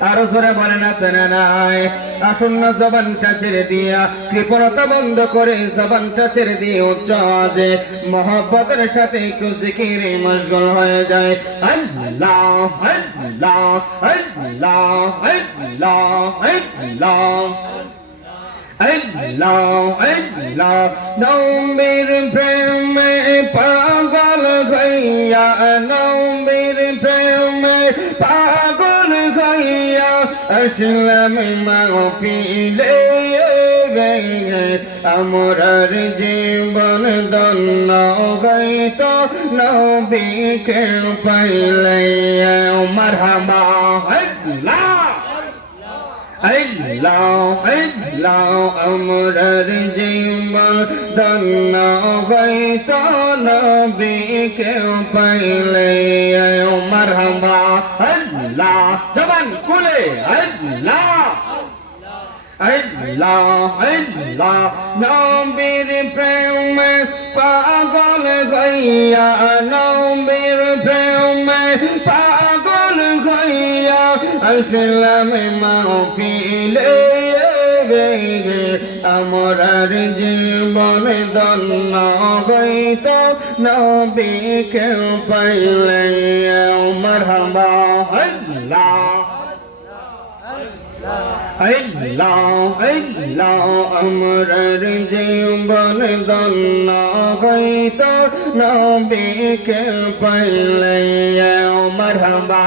আরো জোরে বলেন আছে না নাই? আসুন না জবানটা ছেড়ে দিয়া, কৃপণতা বন্ধ করে জবানটা ছেড়ে দিয়ে উচ্চ আওয়াজে মহব্বতের সাথে একটু জিকিরে মশগুল হয়ে যায়। আল্লাহ আল্লাহ আল্লাহ আল্লাহ আল্লাহ আল্লাহ আল্লাহ। নবীর প্রেমে পাগল হইয়া, নবীর প্রেমে পাগল হইয়া আসলাম মাহফিলে, আমরার জীবন ধন্য হইত নবীকে পাইলে। মারহাবা আল্লাহ আল্লাহ আল্লাহ। আমরার জীবন ধন্য হইত নবীকে পাইলে। মারহাবা আল্লাহ। জবান খুলে আল্লাহ আল্লাহ আল্লাহ। নবীর প্রেমে পাগল হইয়া, নবীর প্রেমে পাগল হইয়া আসলাম মাহফিলে, আমরার জীবন ধন্য হইত নবীকে পাইলে। মারহাবা আল্লাহ আল্লাহ আল্লাহ। আমরার জীবন ধন্য হইত নবীকে পাইলে। মারহাবা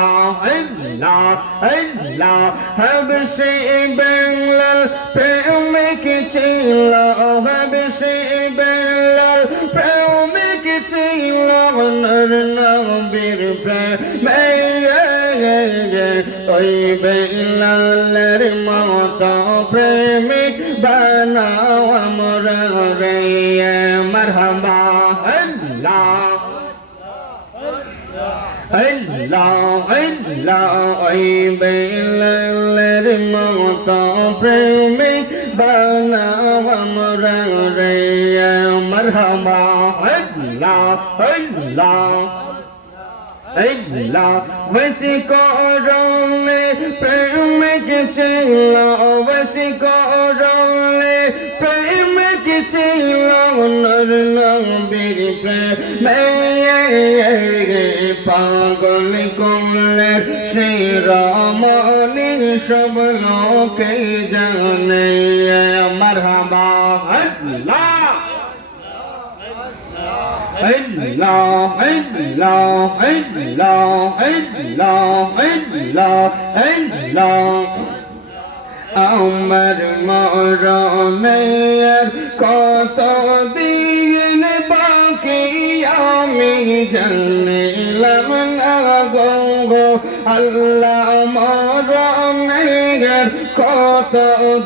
আল্লাহ আল্লাহ। হাবশি বেলাল প্রেমিক ছিল, হাবশি বেলাল প্রেমিক ছিল নবীর প্রেমে, ওই বেলালের মতো প্রেমিক বানাও আমরা রে। মারহাবা আল্লাহ আল্লাহ আল্লাহ। ওই বেলালের মতো প্রেমিক বানাও আমরা রে। মারহাবা আল্লাহ আল্লাহ আল্লাহ। বশীকরণে প্রেমিক ছিল, বশীকরণে প্রেমিক ছিল নবীর প্রেমে, পাগল করলে সে রমণী সব লোকে জানে। মারহাবা আল্লাহ আল্লাহ আল্লাহ আল্লাহ আল্লাহ আল্লাহ আল্লাহ। আমার মরণের কত দিন বাকি আমি জানিলাম না গো আল্লাহ। মরণের কত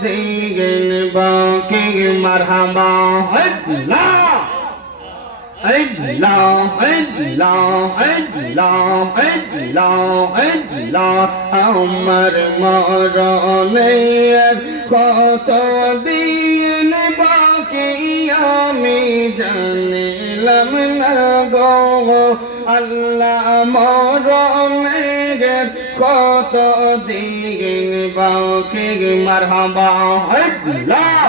দিন বাকি। মারহাবা আল্লাহ আল্লাহ আল্লাহ আল্লাহ আল্লাহ আল্লাহ। আমার মরণের কত দিন বাকি আমি জানিলাম না গো আল্লাহ। মরণের কত দিন বাকি। মারহাবা আল্লাহ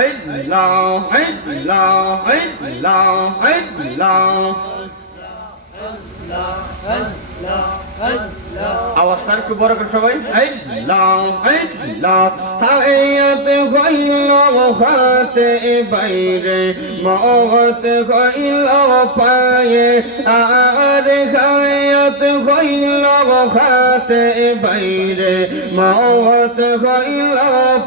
আল্লাহ আল্লাহ আল্লাহ আল্লাহ আল্লাহ। আওয়াজটা একটু বড় করে সবাই। আল্লাহ আল্লাহ। হায়াত হইল হাতে বাইরে, মওত হইল পায়ে, আর হায়াত হইল হাতে বাইরে, মওত হইল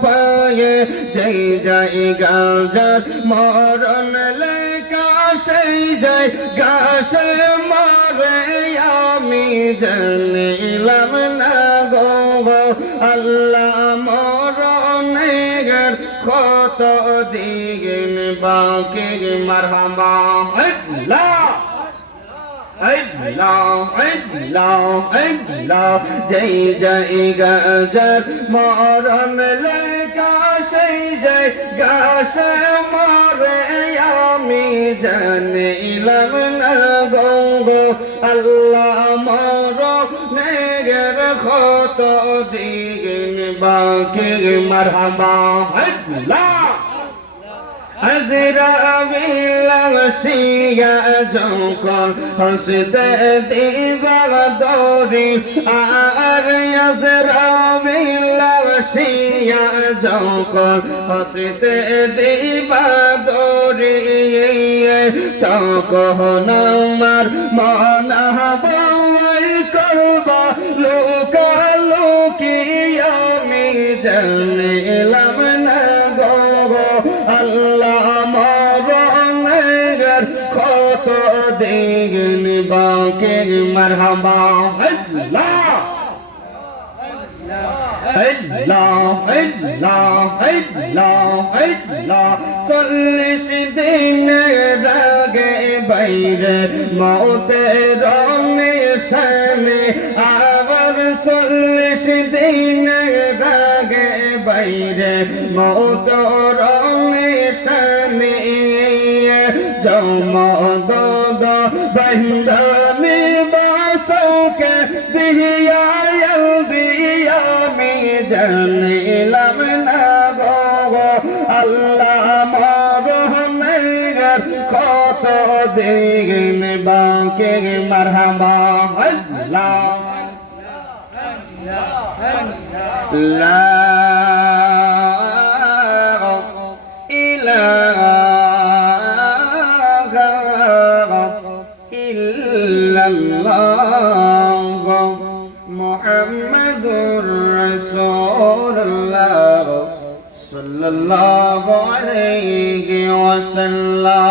পায়ে। যেই জায়গা যার মরণ লেখা সেই জায়গা সে মরে আমি জানিলাম না গো আল্লাহ। মরণের কত দিন বাকি। মারহাবা আল্লাহ আল্লাহ আল্লাহ আল্লাহ। যেই জায়গা যার মরণ লেখা সেই জায়গা সে মরে আমি জানিলাম না গো আল্লাহ মরণের কত দিন বাকি মারহাবা আল্লাহ আজরাইল আসিয়া যখন হসতে দিবা দৌড়ি আর আজরাইল আসিয়া যখন হসতে দিবা দৌড়ি তখন আমার মন হাওয়াই করবা লোকালোকি আমি জানিলাম না গো আল্লাহ মরণের কত দিন বাকি মারহাবা আল্লাহ আল্লাহ আল্লাহ আল্লাহ আল্লাহ 40 দিনের আগে বাইরে মওতের নিশানে আবার 40 দিনের আগে বাইরে মওতের নিশানে জমদ বন্ধনে বাসকে দিয়া আমি জানিলাম না গো আল্লাহ মরণের কত দিন বাকি মারহাবা আল্লাহ লা ইলাহা ইল্লাল্লাহ মুহাম্মাদুর রাসূলুল্লাহ সাল্লাল্লাহু আলাইহি ওয়াসাল্লাম